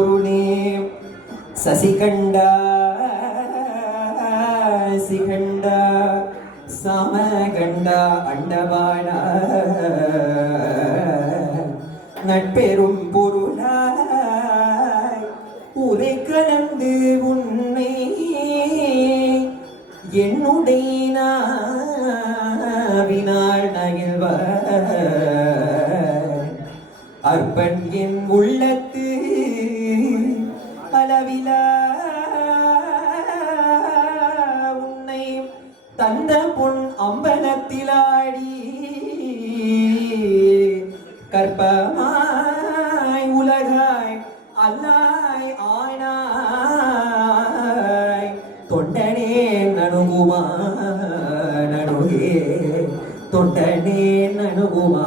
பொருளே சசிகண்டா சிகண்டா சாமகண்டா அண்டவானா நட்பெரும் பொருளாய் உரை கலந்து உன்னை என்னுடைய நாவினால் நகிழ்வார் அற்பன் என் உள்ளத்து அளவிலா உன்னை தந்த பொன் அம்பலத்திலாடி கற்பமாய் உலகாய் அல்லாய் ஆனாய். தொண்டனே நணுகுமா நணுகே. தொண்டனே நணுகுமா